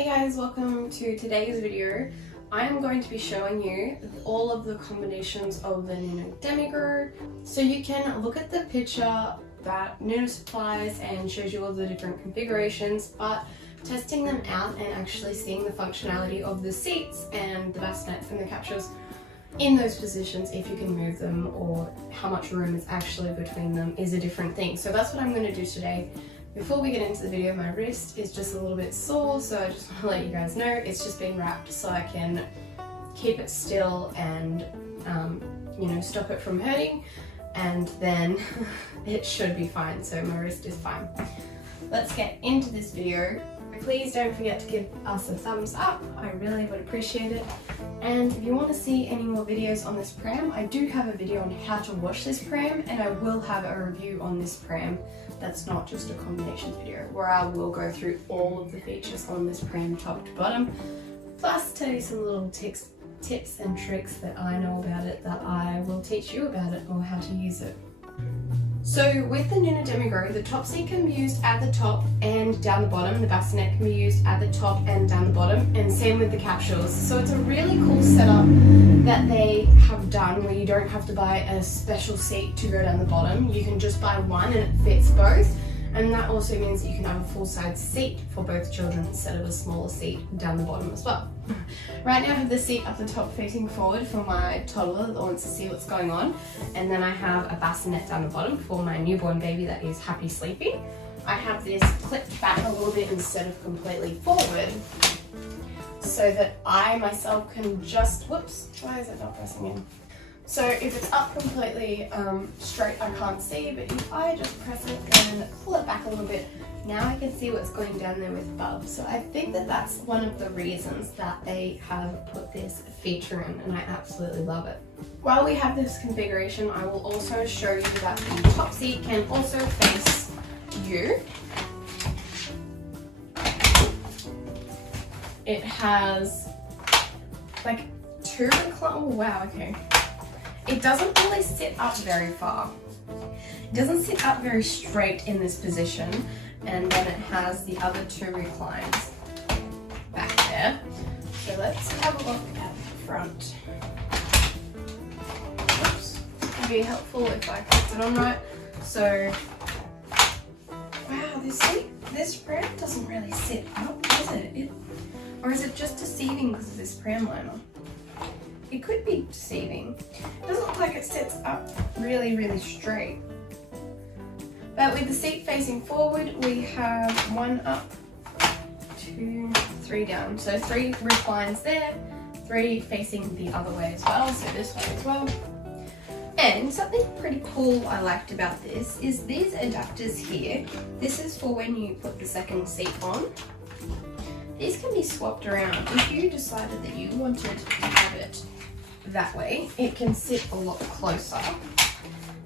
Hey guys, welcome to today's video. I am going to be showing you all of the combinations of the Nuna Demi Grow. So you can look at the picture that Nuna supplies and shows you all the different configurations, but testing them out and actually seeing the functionality of the seats and the bassinets and the capsules in those positions, if you can move them or how much room is actually between them, is a different thing. So that's what I'm going to do today. Before we get into the video, my wrist is just a little bit sore, so I just want to let you guys know it's just been wrapped so I can keep it still and stop it from hurting, and then it should be fine. So my wrist is fine. Let's get into this video. Please don't forget to give us a thumbs up, I really would appreciate it. And if you want to see any more videos on this pram, I do have a video on how to wash this pram, and I will have a review on this pram that's not just a combinations video, where I will go through all of the features on this pram top to bottom, plus tell you some little tips and tricks that I know about it that I will teach you about it or how to use it. So with the Nuna Demi Grow, the top seat can be used at the top and down the bottom. The bassinet can be used at the top and down the bottom, and same with the capsules. So it's a really cool setup that they have done where you don't have to buy a special seat to go down the bottom. You can just buy one and it fits both. And that also means that you can have a full-size seat for both children instead of a smaller seat down the bottom as well. Right now I have the seat up the top facing forward for my toddler that wants to see what's going on. And then I have a bassinet down the bottom for my newborn baby that is happy sleeping. I have this clipped back a little bit instead of completely forward, so that I myself can just, whoops, why is it not pressing in? So if it's up completely straight, I can't see, but if I just press it and pull it back a little bit, now I can see what's going down there with Bub. So I think that that's one of the reasons that they have put this feature in, and I absolutely love it. While we have this configuration, I will also show you that the top seat can also face you. It has like two recline, oh wow, okay. It doesn't really sit up very far. It doesn't sit up very straight in this position, and then it has the other two reclines back there. So let's have a look at the front. Oops. It'd be helpful if I clicked it on right. So, wow, this pram doesn't really sit up, does it? Or is it just deceiving because of this pram liner? It could be deceiving. It doesn't look like it sits up really straight. But with the seat facing forward, we have one up, 2, 3 down. So 3 reclines there, 3 facing the other way as well, so this way as well. And something pretty cool I liked about this is these adapters here. This is for when you put the second seat on. These can be swapped around. If you decided that you wanted to have it that way, it can sit a lot closer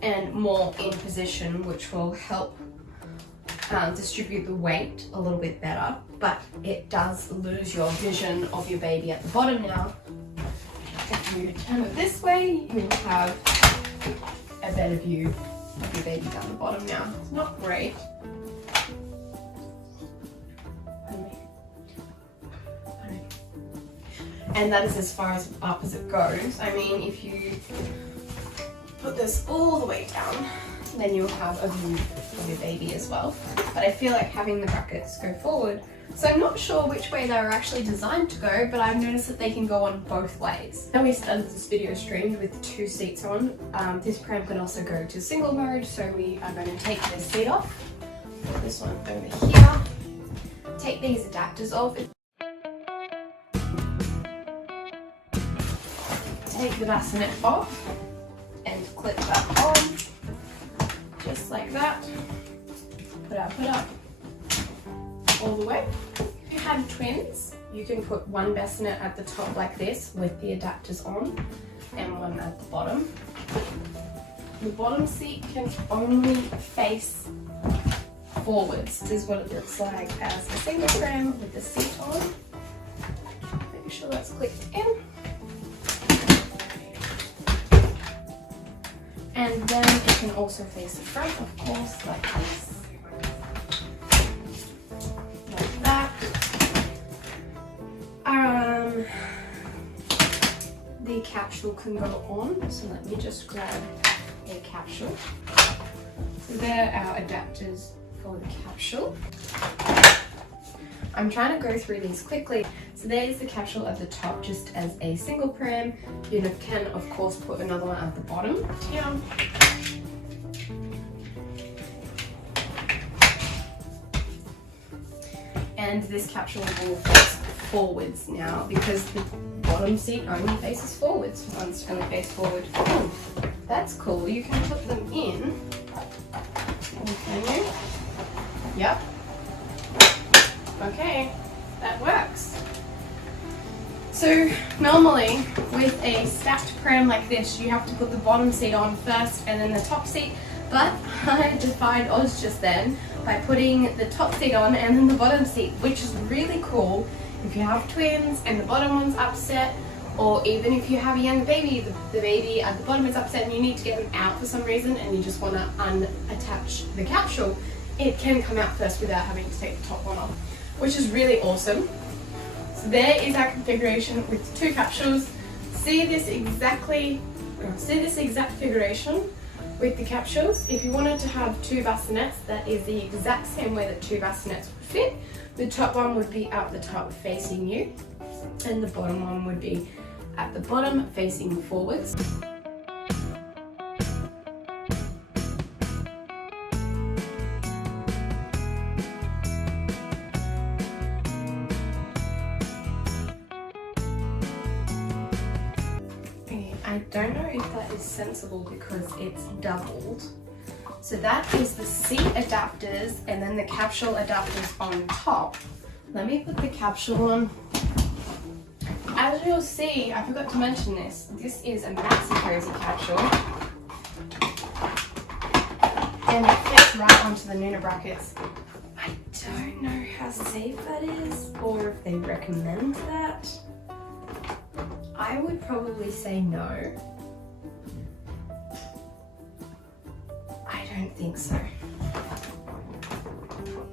and more in position, which will help distribute the weight a little bit better, but it does lose your vision of your baby at the bottom now. If you turn it this way, you have a better view of your baby down the bottom now. It's not great. And that is as far as up as it goes. I mean, if you put this all the way down, then you'll have a view of your baby as well. But I feel like having the brackets go forward, so I'm not sure which way they were actually designed to go, but I've noticed that they can go on both ways. Now we started this video streamed with 2 seats on. This pram can also go to single mode, so we are going to take this seat off. Put this one over here. Take these adapters off. Take the bassinet off and clip that on, just like that. Put up, all the way. If you have twins, you can put one bassinet at the top like this with the adapters on, and one at the bottom. The bottom seat can only face forwards. This is what it looks like as a single pram with the seat on. Make sure that's clicked in. And then it can also face the front, of course, like this. Like that. capsule can go on. So let me just grab a capsule. So there are our adapters for the capsule. I'm trying to go through these quickly. So there's the capsule at the top just as a single pram. You can of course put another one at the bottom here. And this capsule will face forwards now because the bottom seat only faces forwards. One's only face forward. Oh, that's cool. You can put them in. Can you? Yep. Okay, that works. So normally with a stacked pram like this, you have to put the bottom seat on first and then the top seat. But I defied odds just then by putting the top seat on and then the bottom seat, which is really cool if you have twins and the bottom one's upset, or even if you have a young baby, the baby at the bottom is upset and you need to get them out for some reason and you just want to unattach the capsule, it can come out first without having to take the top one off, which is really awesome. So there is our configuration with two capsules. See this exact configuration with the capsules. If you wanted to have two bassinets, that is the exact same way that two bassinets would fit. The top one would be at the top facing you, and the bottom one would be at the bottom facing forwards. I don't know if that is sensible because it's doubled. So that is the seat adapters and then the capsule adapters on top. Let me put the capsule on. As you'll see, I forgot to mention this. This is a maxi cozy capsule. And it fits right onto the Nuna brackets. I don't know how safe that is or if they recommend that. I would probably say no. I don't think so.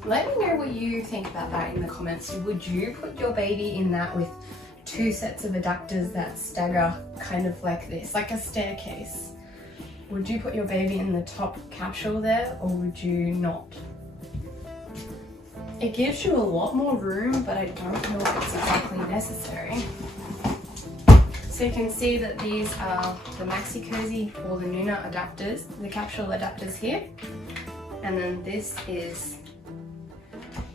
Let me know what you think about that in the comments. Would you put your baby in that with two sets of adapters that stagger kind of like this, like a staircase? Would you put your baby in the top capsule there or would you not? It gives you a lot more room, but I don't know if it's exactly necessary. So you can see that these are the Maxi Cozy or the Nuna adapters, the capsule adapters here. And then this is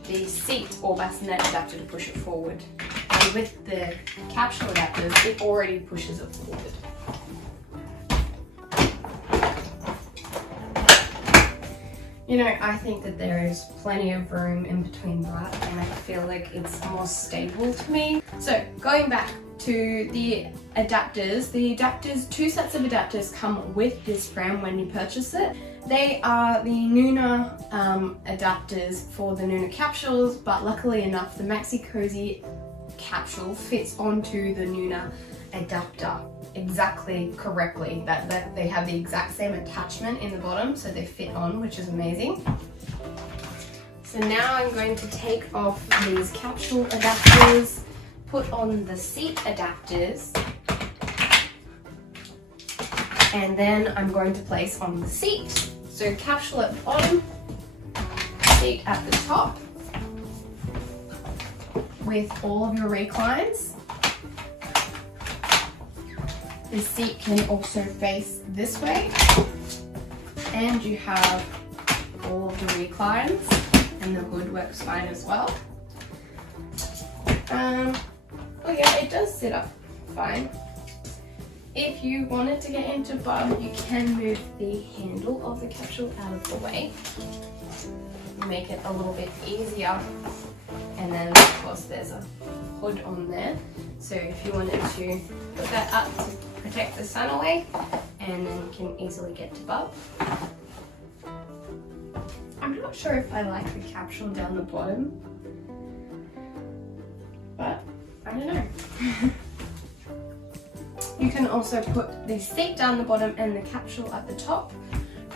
the seat or bassinet adapter to push it forward. And with the capsule adapters, it already pushes it forward. You know, I think that there is plenty of room in between that and I feel like it's more stable to me. So going back to the adapters, two sets of adapters come with this pram when you purchase it. They are the Nuna adapters for the Nuna capsules, but luckily enough the Maxi Cozy capsule fits onto the Nuna adapter exactly correctly. That they have the exact same attachment in the bottom, so they fit on, which is amazing. So now I'm going to take off these capsule adapters, put on the seat adapters, and then I'm going to place on the seat. So capsule at the bottom, seat at the top, with all of your reclines. The seat can also face this way, and you have all of the reclines, and the hood works fine as well. Oh yeah, it does sit up fine. If you wanted to get into bub, you can move the handle of the capsule out of the way. Make it a little bit easier. And then of course there's a hood on there. So if you wanted to put that up to protect the sun away, and then you can easily get to bub. I'm not sure if I like the capsule down the bottom, but I don't know. You can also put the seat down the bottom and the capsule at the top.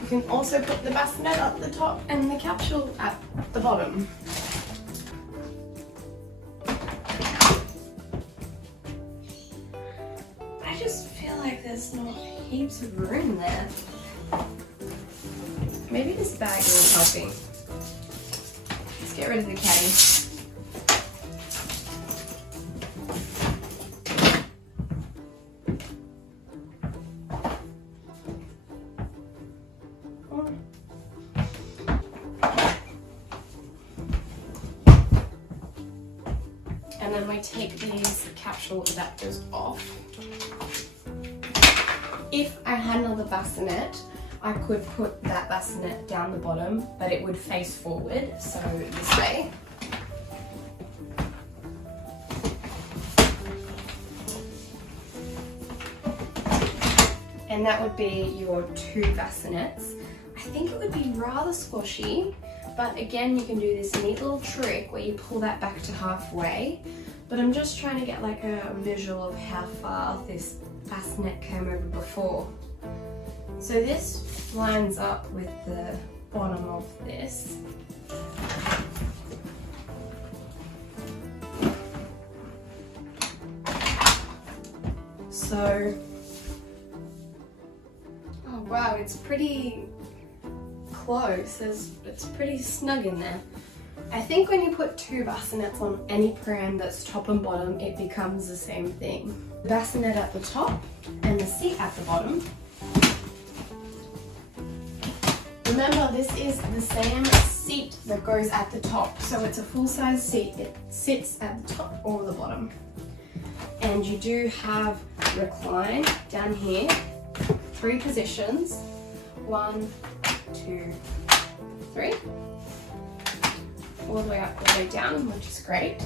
You can also put the bassinet at the top and the capsule at the bottom. I just feel like there's not heaps of room there. Maybe this bag isn't helping. Let's get rid of the caddy. And then we take these capsule adapters off. If I had another bassinet, I could put that bassinet down the bottom, but it would face forward, so this way. And that would be your 2 bassinets. I think it would be rather squashy, but again, you can do this neat little trick where you pull that back to halfway. But I'm just trying to get like a visual of how far this bassinet came over before. So this lines up with the bottom of this. So, oh wow, it's pretty close. It's pretty snug in there. I think when you put 2 bassinets on any pram that's top and bottom, it becomes the same thing. The bassinet at the top and the seat at the bottom. Remember, this is the same seat that goes at the top, so it's a full-size seat. It sits at the top or the bottom. And you do have recline down here, 3 positions, 1, 2, 3. All the way up, all the way down, which is great.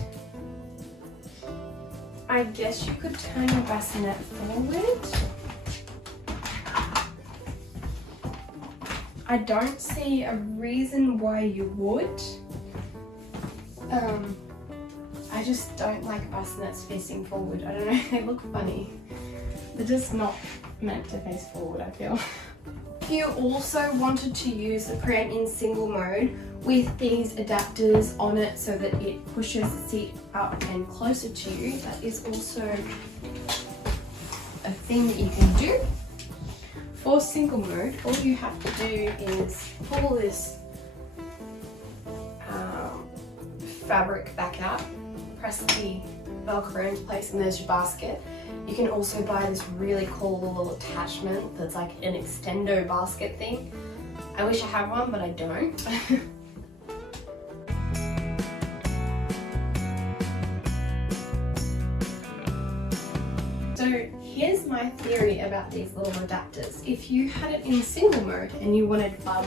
I guess you could turn your bassinet forward. I don't see a reason why you would. I just don't like bassinets facing forward. I don't know, they look funny. They're just not meant to face forward, I feel. If you also wanted to use the pram in single mode with these adapters on it so that it pushes the seat up and closer to you, that is also a thing that you can do. For single mode, all you have to do is pull this fabric back out, press the Velcro into place, and there's your basket. You can also buy this really cool little attachment that's like an extendo basket thing. I wish I had one, but I don't. So here's my theory about these little adapters. If you had it in single mode and you wanted bub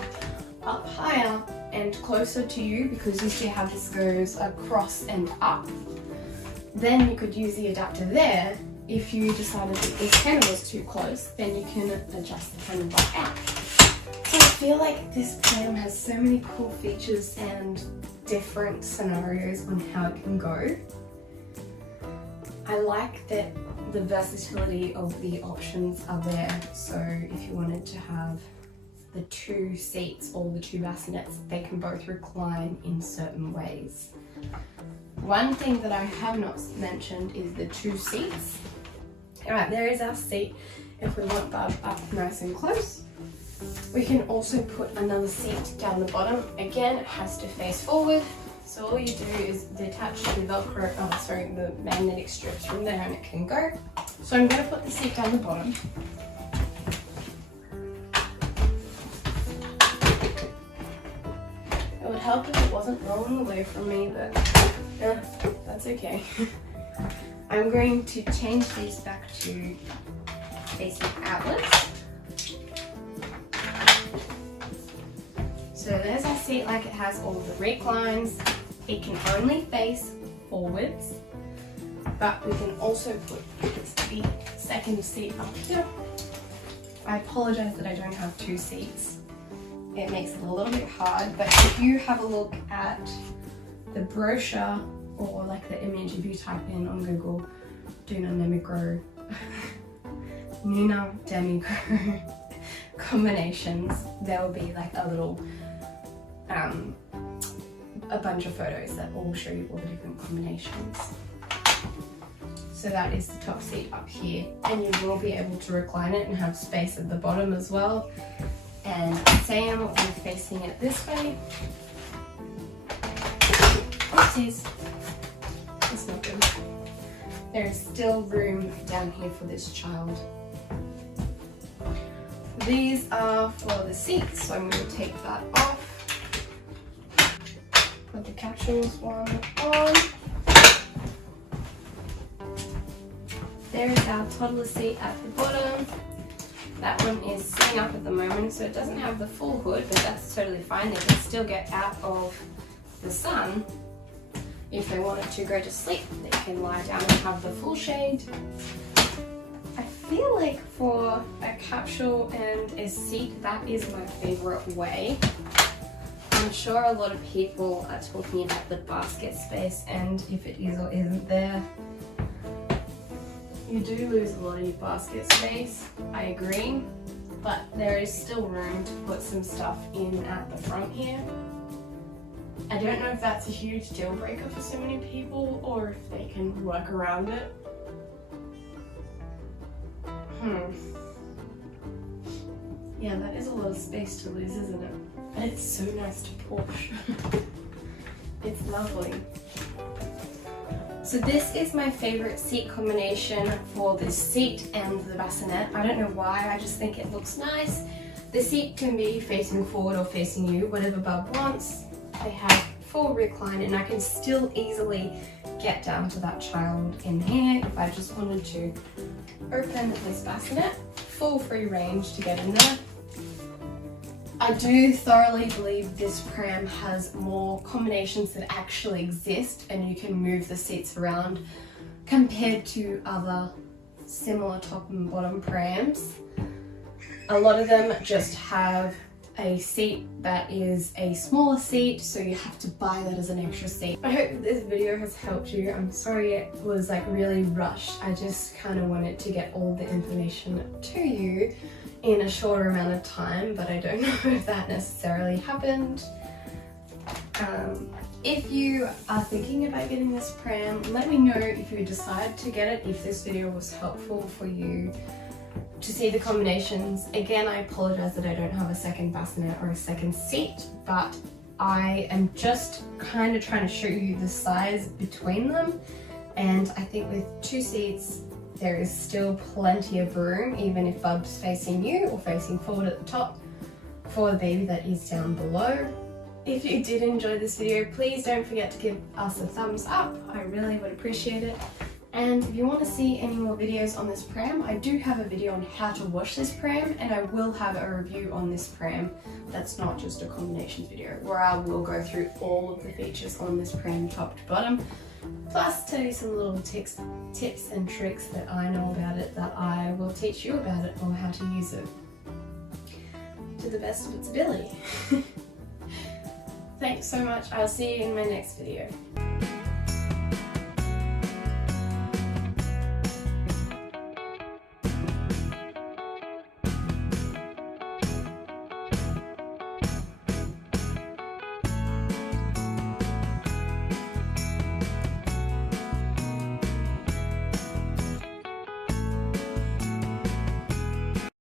up higher and closer to you, because you see how this goes across and up, then you could use the adapter there. If you decided that this handle was too close, then you can adjust the handlebar out. So I feel like this pram has so many cool features and different scenarios on how it can go. I like that the versatility of the options are there. So if you wanted to have the 2 seats or the 2 bassinets, they can both recline in certain ways. One thing that I have not mentioned is the 2 seats. Alright, there is our seat if we want bub up nice and close. We can also put another seat down the bottom. Again, it has to face forward. So all you do is detach the Velcro, the magnetic strips from there, and it can go. So I'm going to put the seat down the bottom. It would help if it wasn't rolling away from me, but that's okay. I'm going to change these back to facing outwards. So there's our seat, like it has all the reclines. It can only face forwards, but we can also put the second seat up here. I apologize that I don't have 2 seats. It makes it a little bit hard, but if you have a look at the brochure or like the image, if you type in on Google, Nuna Demi Grow, Nuna Demi Grow combinations, there will be like a little, a bunch of photos that all show you all the different combinations. So that is the top seat up here, and you will be able to recline it and have space at the bottom as well. And same with facing it this way. Oopsies, that's not good. There is still room down here for this child. These are for the seats, so I'm going to take that off. Put the Capsules one on. There's our toddler seat at the bottom. That one is sitting up at the moment, so it doesn't have the full hood, but that's totally fine. They can still get out of the sun. If they wanted to go to sleep, they can lie down and have the full shade. I feel like for a capsule and a seat, that is my favorite way. I'm sure a lot of people are talking about the basket space and if it is or isn't there. You do lose a lot of your basket space, I agree, but there is still room to put some stuff in at the front here. I don't know if that's a huge deal breaker for so many people or if they can work around it. Yeah, that is a lot of space to lose, isn't it? And it's so nice to push. It's lovely. So this is my favorite seat combination for the seat and the bassinet. I don't know why, I just think it looks nice. The seat can be facing forward or facing you, whatever Bub wants. They have full recline and I can still easily get down to that child in here if I just wanted to open this bassinet. Full free range to get in there. I do thoroughly believe this pram has more combinations that actually exist and you can move the seats around compared to other similar top and bottom prams. A lot of them just have a seat that is a smaller seat, so you have to buy that as an extra seat. I hope this video has helped you. I'm sorry it was like really rushed. I just kind of wanted to get all the information to you in a shorter amount of time, but I don't know if that necessarily happened. If you are thinking about getting this pram, let me know if you decide to get it, if this video was helpful for you to see the combinations. Again, I apologize that I don't have a second bassinet or a second seat, but I am just kind of trying to show you the size between them, and I think with two seats there is still plenty of room, even if Bub's facing you or facing forward at the top, for the baby that is down below. If you did enjoy this video, please don't forget to give us a thumbs up. I really would appreciate it. And if you want to see any more videos on this pram, I do have a video on how to wash this pram, and I will have a review on this pram that's not just a combinations video, where I will go through all of the features on this pram top to bottom, plus tell you some little tips and tricks that I know about it that I will teach you about it or how to use it to the best of its ability. Thanks so much. I'll see you in my next video.